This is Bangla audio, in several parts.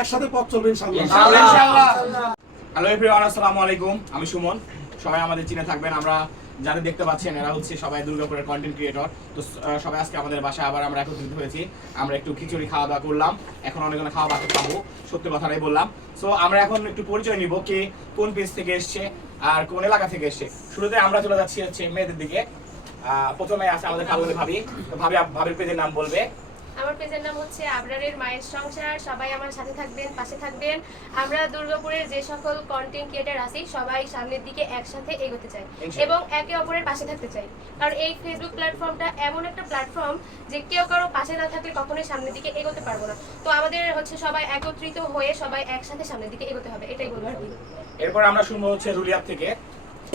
একসাথে পথ চলবে হ্যালো এভরিওয়ান আসসালামু আলাইকুম। আমি সুমন। সবাই আমাদের চিনে থাকবেন। আমরা যাদের দেখতে পাচ্ছেন এরা হচ্ছে সবাই দুর্গাপুরের কন্টেন্ট ক্রিয়েটর তো সবাই আজকে আমাদের বাসায় আবার আমরা একত্রিত হয়েছি। আমরা একটু খিচুড়ি খাওয়া দাওয়া করলাম। এখন অনেকজন খাওয়া বাকি খাব সত্যি কথাটাই বললাম। সো আমরা এখন একটু পরিচয় নিব কে কোন পেজ থেকে এসছে আর কোন এলাকা থেকে এসছে। শুরুতে আমরা চলে যাচ্ছি হচ্ছে মেয়েদের দিকে। আহ, প্রথমে আছে আমাদের কালুনি ভাবি। তো ভাবি ভাবির পেজের নাম বলবে। আমার পেজের নাম হচ্ছে আবরারের মায়ের সংসার। সবাই আমার সাথে থাকবেন পাশে থাকবেন। আমরা দুর্গাপুরের যে সকল কন্টেন্ট ক্রিয়েটার আছি সবাই সামনের দিকে একসাথে এগোতে চাই এবং একে অপরের পাশে থাকতে চাই। কারণ এই ফেসবুক প্ল্যাটফর্মটা এমন একটা প্ল্যাটফর্ম যে কেউ কারও পাশে না থাকলে কখনোই সামনের দিকে এগোতে পারব না। তো আমাদের হচ্ছে সবাই একত্রিত হয়ে সবাই একসাথে সামনের দিকে এগোতে হবে এটাই বলব আর কি। এরপর আমরা শুনব হচ্ছে রুলিয়ার থেকে।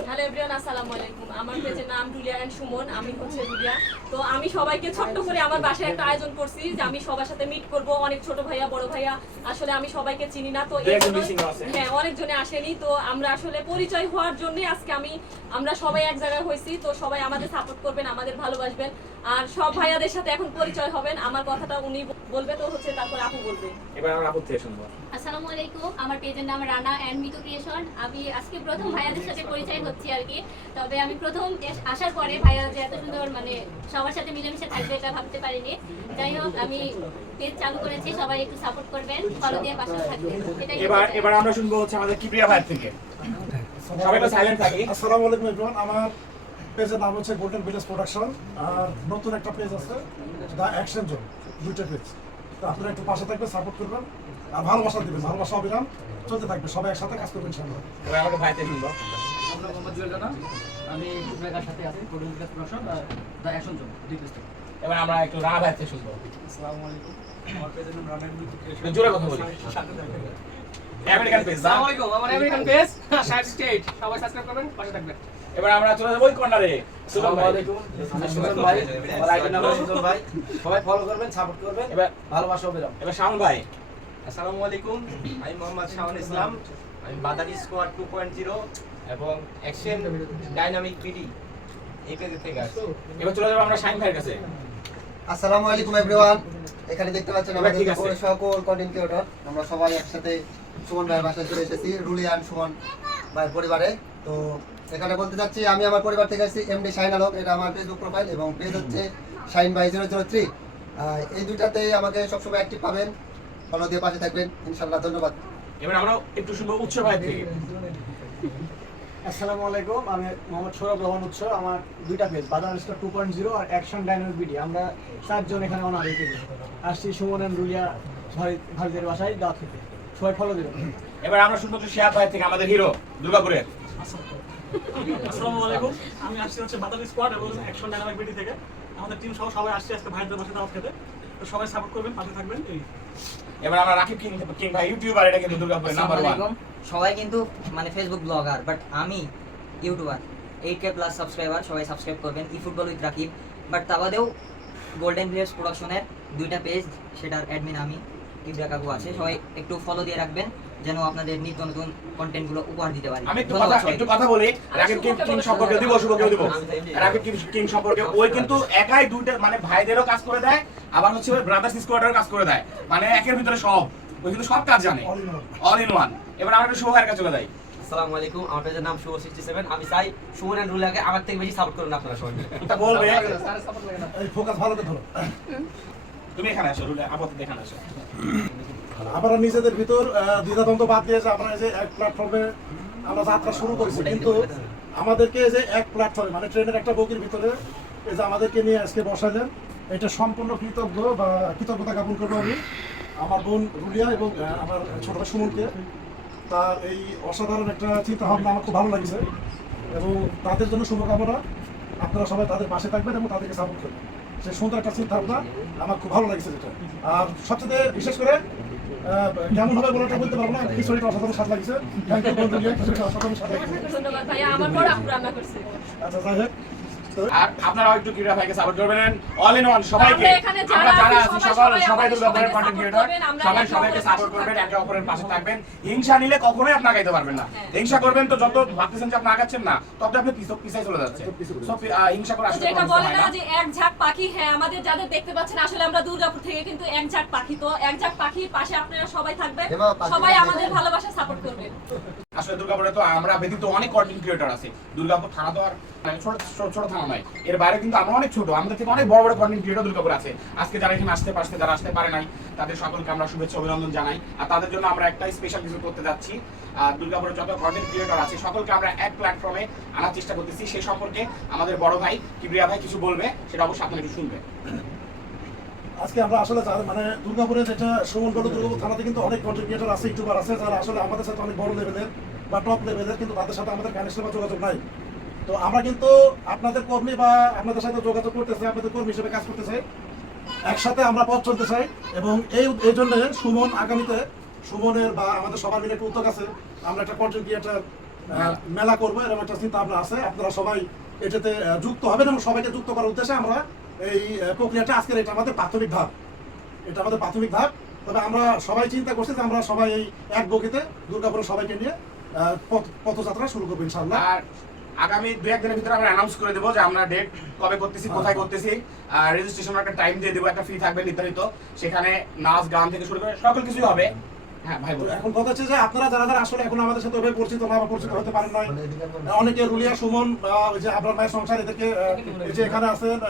হ্যালো এভরিওয়ান আসসালামু আলাইকুম। আমার পেজের নাম রুলিয়া এন্ড সুমন আমি হচ্ছে রুলিয়া তো আমি সবাইকে ছোট্ট করে আমার বাসায় একটা আয়োজন করছি যে আমি সবার সাথে মিট করব অনেক ছোট ভাইয়া বড় ভাইয়া। আসলে আমি সবাইকে চিনি না তো জন্যই-। হ্যাঁ অনেকজনে আসেনি। তো আমরা আসলে পরিচয় হওয়ার জন্য আজকে আমি আমরা সবাই এক জায়গায় হয়েছি। তো সবাই আমাদের সাপোর্ট করবেন আমাদের ভালোবাসবেন। আর সব ভাইয়াদের সাথে এখন পরিচয় হবেন। আমার কথাটা উনি বলবে তো হচ্ছে তারপর আপু বলবে। এবার আমরা আপু থেকে শুনব। আসসালামু আলাইকুম আমার পেজের নাম রানা অ্যান্ড মিতু ক্রিয়েশন আমি আজকে প্রথম ভাইয়াদের সাথে পরিচয় হচ্ছি আর কি। তবে আমি প্রথম আসার পরে ভাইয়া যে এত সুন্দর মানে সবার সাথে মিলেমিশে থাকবে এটা ভাবতে পারিনি। যাই হোক আমি পেজ চালু করেছি সবাই একটু সাপোর্ট করবেন ফলো দিয়ে পাশে থাকবেন। এটাই এবার এবার আমরা শুনব হচ্ছে আমাদের কিপ্রিয়া ভাইয়ের থেকে। সবাই তো সাইলেন্ট থাকি। আসসালামু আলাইকুম এভরিওয়ান আমার পেজের নাম হচ্ছে গোল্ডেন ভিলেজ প্রোডাকশন আর নতুন একটা পেজ আছে দ্য অ্যাকশন জোন দুইটা পেজ তো আপনারা একটু পাশে থাকবেন সাপোর্ট করবেন। আর ভালোবাসা দিবেন ভালোবাসা অবিরাম চলতে থাকবে সবাই একসাথে কাজ করবেন ইনশাআল্লাহ। এবার আমাকে ভাই থেকে শুনব আমরা মোহাম্মদ জুয়েল রানা। আমি সাথে আছি produce production the action zone এবার আমরা একটু রানা ভাই থেকে শুনব। আসসালামু আলাইকুম। আমার পেজের নাম রানা মিতু জোরে কথা বলি। আমেরিকান পেজ আসসালামু আলাইকুম আমার আমেরিকান পেজ স্টেট সবাই সাবস্ক্রাইব করবেন পাশে থাকবেন। এবার আমরা চলে যাব ওই কর্নারে। সুলভ ভাই। সুজন ভাই। আমার আইডি নাম সুজন ভাই। সবাই ফলো করবেন সাপোর্ট করবেন। এবার ভালোবাসা অবিরাম এবার শাওন ভাই। আসসালামু আলাইকুম। আমি মোহাম্মদ শাহন ইসলাম। আমি বাদানি স্কোয়াড টু পয়েন্ট জিরো এবং অ্যাকশন ডাইনামিক পিডি এই পেজের থেকে আসছি। এবার চলে যাব আমরা শাইন ভাইয়ের কাছে। আসসালামু আলাইকুম এভরিওয়ান এখানে দেখতে পাচ্ছেন আমাদের সকল কন্টেন্ট ক্রিয়েটর আমরা সবাই একসাথে সুমন ভাইয়ের বাসায় চলে এসেছি। রুলিয়ান সুমন। ভাইয়ের পরিবারে। তো এখানে বলতে চাচ্ছি আমি আমার পরিবার থেকে এসেছি এমডি শাহিন আলম এটা আমার ফেসবুক প্রোফাইল এবং পেজ হচ্ছে শাহিন ভাই জিরো জিরো থ্রি এই দুইটাতেই আমাকে সবসময় অ্যাক্টিভ পাবেন। ফলো দিয়ে পাশে থাকবেন। ইনশাল্লাহ ধন্যবাদ। এবার আমরা একটু শুনব উৎস ভাই থেকে আসসালামু আলাইকুম আমি মোহাম্মদ সৌরভ রহমান উৎস। আমার দুইটা page Bazar store two point zero আর অ্যাকশন ডাইনামিক বিডি আমরা চারজন এখানে অনার আসছি সুমন রুলিয়া ভাইদের বাসায় দাওয়াত খেতে। সবাই ফলো দেবেন। এবার আমরা শুনব একটু শিয়াব ভাই থেকে আমাদের হিরো দুর্গাপুরের। আসসালামু আলাইকুম। আমি আসছি হচ্ছে বাতাবি স্কোয়াড এবং অ্যাকশন ডাইনামিক বিডি থেকে। আমাদের টিম সহ সবাই আসছে আজকে ভাইদের বাসায় দাওয়াত খেতে। তো সবাই সাপোর্ট করবেন পাশে থাকবেন। এই। এবার আমরা রাকিব কিং কিং ভাই ইউটিউবার এটা কিন্তু দুর্গাপুরের নাম্বার ওয়ান সবাই কিন্তু মানে ফেসবুক ব্লগার বাট আমি YouTuber eight K plus subscriber সবাই সাবস্ক্রাইব করবেন। ই ফুটবল উইথ রাকিব। বাট তা বাদেও গোল্ডেন ভিলেজ প্রোডাকশনের দুইটা পেজ সেটার অ্যাডমিন আমি। ইব্রা কাকু আছে। সবাই একটু ফলো দিয়ে রাখবেন যেন আপনাদের নিত্য নতুন কন্টেন্টগুলো উপহার দিতে পারি। আমি একটু কথা। একটু কথা বলি। রাকিব কিং কিং সম্পর্কে দিব শুভকে দিব। রাকিব কিং কিং সম্পর্কে। ওই কিন্তু একাই দুইটা মানে ভাইদেরও কাজ করে দেয় আবার হচ্ছে ওই ব্রাদার্স স্কোয়াডেরও কাজ করে দেয়। মানে একের ভিতরে সব। ওই কিন্তু সব কাজ জানে। অল ইন ওয়ান এবার আমরা একটু শুভ ভাইয়ের কাছে চলে যাই। আসসালামু আলাইকুম। আমার পেজের নাম শুভ সিক্সটি সেভেন আমি চাই সুমন অ্যান্ড রুলাকে আমার থেকে বেশি সাপোর্ট করুন আপনারা সবাই। বলবে ফোকাস ভালো করে ধরো। তুমি এখানে আসো, রুলে, আপাতত এখানে আসো। আমরা নিজেদের ভিতর দ্বিধাদ্বন্দ্ব বাদ দিয়ে যে আমরা যে এক প্ল্যাটফর্মে আমরা যাত্রা শুরু করেছি, কিন্তু আমাদেরকে যে এক প্ল্যাটফর্মে মানে ট্রেনের একটা বগির ভিতরে এই যে আমাদেরকে নিয়ে আজকে বসালেন এটা সম্পূর্ণ কৃতজ্ঞ বা কৃতজ্ঞতা জ্ঞাপন করব আমি। আমার বোন রুলিয়া এবং আমার ছোট ভাই সুমনকে। তার এই অসাধারণ একটা চিন্তা ভাবনা আমার খুব ভালো লাগছে। এবং তাদের জন্য শুভকামনা। আপনারা সবাই তাদের পাশে থাকবেন এবং তাদেরকে সাপোর্ট করবেন। সে সুন্দর একটা চিন্তা ভাবনা আমার খুব ভালো লাগছে যেটা। আর সবচেয়ে বিশেষ করে আহ, কেমন হবে বলাটা বলতে পারব না খিচুড়িটা অসাধারণ স্বাদ লাগছে থ্যাংক ইউ বন্ধু অসাধারণ স্বাদ লাগছে ধন্যবাদ ভাইয়া আমার পর রান্না করছে। আচ্ছা যাই হোক। আর আপনারাও একটু ক্রীড়া ভাইকে সাপোর্ট করবেন অল ইন ওয়ান সবাইকে। আমরা যারা আছি, আছি সবাই সবাই সবাই আমাদের কন্টেন্ট ক্রিয়েটর সবাই সবাইকে সাপোর্ট করবেন একে অপরের পাশে থাকবেন। হিংসা নিলে কখনোই আপনি আগাইতে পারবেন না। হ্যাঁ। হিংসা করবেন তো যত ভাবতেছেন যে আপনি আগাচ্ছেন না তত আপনি পিছু- পিছায় চলে যাচ্ছে So, হিংসা করে আসলে যেটা বলে না না। যে এক ঝাঁক পাখি হ্যাঁ আমাদের যাদের দেখতে পাচ্ছেন আসলে আমরা দুর্গাপুর থেকে কিন্তু এক ঝাঁক পাখি তো এক ঝাঁক পাখির পাশে আপনারা সবাই থাকবেন। সবাই আমাদের ভালোবাসা সাপোর্ট করবেন। আসলে দুর্গাপুরে তো আমরা ব্যতীত অনেক কন্টেন্ট ক্রিয়েটর আছে। দুর্গাপুর থানা তো আর মানে ছোট, ছোট- থানা নয়। এর বাইরে কিন্তু আমরা অনেক ছোট। আমাদের থেকে অনেক বড় বড় কন্টেন্ট ক্রিয়েটর দুর্গাপুর আছে। আজকে যারা এখানে আসতে পারছে, যারা আসতে পারে নাই, তাদের সকলকে আমরা শুভেচ্ছা, অভিনন্দন জানাই। আর তাদের জন্য আমরা একটা স্পেশাল কিছু করতে যাচ্ছি। আর দুর্গাপুরের যত কন্টেন্ট ক্রিয়েটর আছে, সকলকে আমরা এক প্ল্যাটফর্মে আনার চেষ্টা করতেছি। সেই সম্পর্কে আমাদের বড় ভাই কিবরিয়া ভাই কিছু বলবে, সেটা অবশ্যই আপনারা একটু শুনবে আজকে আমরা আসলে মানে দুর্গাপুরে যেটা সুমনগড় দুর্গাপুর থানাতে কিন্তু অনেক কন্টেন্ট ক্রিয়েটর আছে, ইউটিউবার আছে, যারা আসলে আমাদের সাথে অনেক বড় লেভেলের বা টপ লেভেলের কিন্তু তাদের সাথে আমাদের কানেকশন বা যোগাযোগ নাই। তো আমরা কিন্তু আপনাদের কর্মী বা আপনাদের সাথে যোগাযোগ করতেছে, আপনাদের কর্মী হিসেবে কাজ করতে চাই একসাথে আমরা পথ চলতে চাই এবং এই এই জন্য সুমন আগামীতে, সুমনের বা আমাদের সবার মিলে একটা উদ্যোগ আছে। আমরা একটা কন্টেন্ট ক্রিয়েটার মেলা করব, এরকম একটা চিন্তা ভাবনা আছে। আপনারা সবাই এটাতে যুক্ত হবেন এবং সবাইকে যুক্ত করার উদ্দেশ্যে আমরা এই প্রক্রিয়াটা আজকের এটা আমাদের প্রাথমিক ধাপ এটা আমাদের প্রাথমিক ধাপ তবে আমরা সবাই চিন্তা করছি যে আমরা সবাই এই এক বগিতে দুর্গাপুরের সবাইকে নিয়ে পথযাত্রা শুরু করব ইনশাল্লাহ আর আগামী দুই একদিনের ভিতরে আমরা অ্যানাউন্স করে দেবো যে আমরা ডেট কবে করতেছি কোথায় করতেছি। আর রেজিস্ট্রেশন একটা টাইম দিয়ে দেবো একটা ফি থাকবে নির্ধারিত। সেখানে নাচ গান থেকে শুরু করে সকল কিছুই হবে। এখন কথা হচ্ছে যে আপনারা যারা যারা আসলে এখন আমাদের সাথে পরিচিত না বা পরিচিত হতে পারেন নাই অনেকে রুলিয়া সুমন যে আপনার মায়ের সংসার এদেরকে যে এখানে আছেন আহ,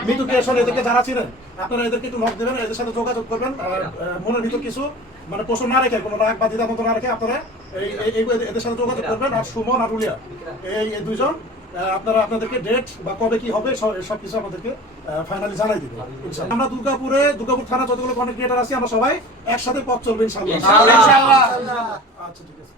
মৃত্যু ক্রিয়েশন। এদেরকে যারা ছিলেন আপনারা এদেরকে একটু নক দেবেন এদের সাথে যোগাযোগ করবেন আর মনের ভিতর কিছু মানে প্রশ্ন না রেখে কোনো রাগ বা দ্বিধাদ্বন্দ্ব না রেখে আপনারা এই এদের সাথে যোগাযোগ করবেন আর সুমন আর রুলিয়া এই আহ, আপনারা আপনাদেরকে ডেট বা কবে কি হবে সব কিছু আমাদেরকে ফাইনালি জানাই দিবে। আমরা দুর্গাপুরে দুর্গাপুর থানা যতগুলো কন্টেন্ট ক্রিয়েটার আছি আমরা সবাই একসাথে পথ চলবে ইনশাআল্লাহ ইনশাআল্লাহ। আচ্ছা ঠিক আছে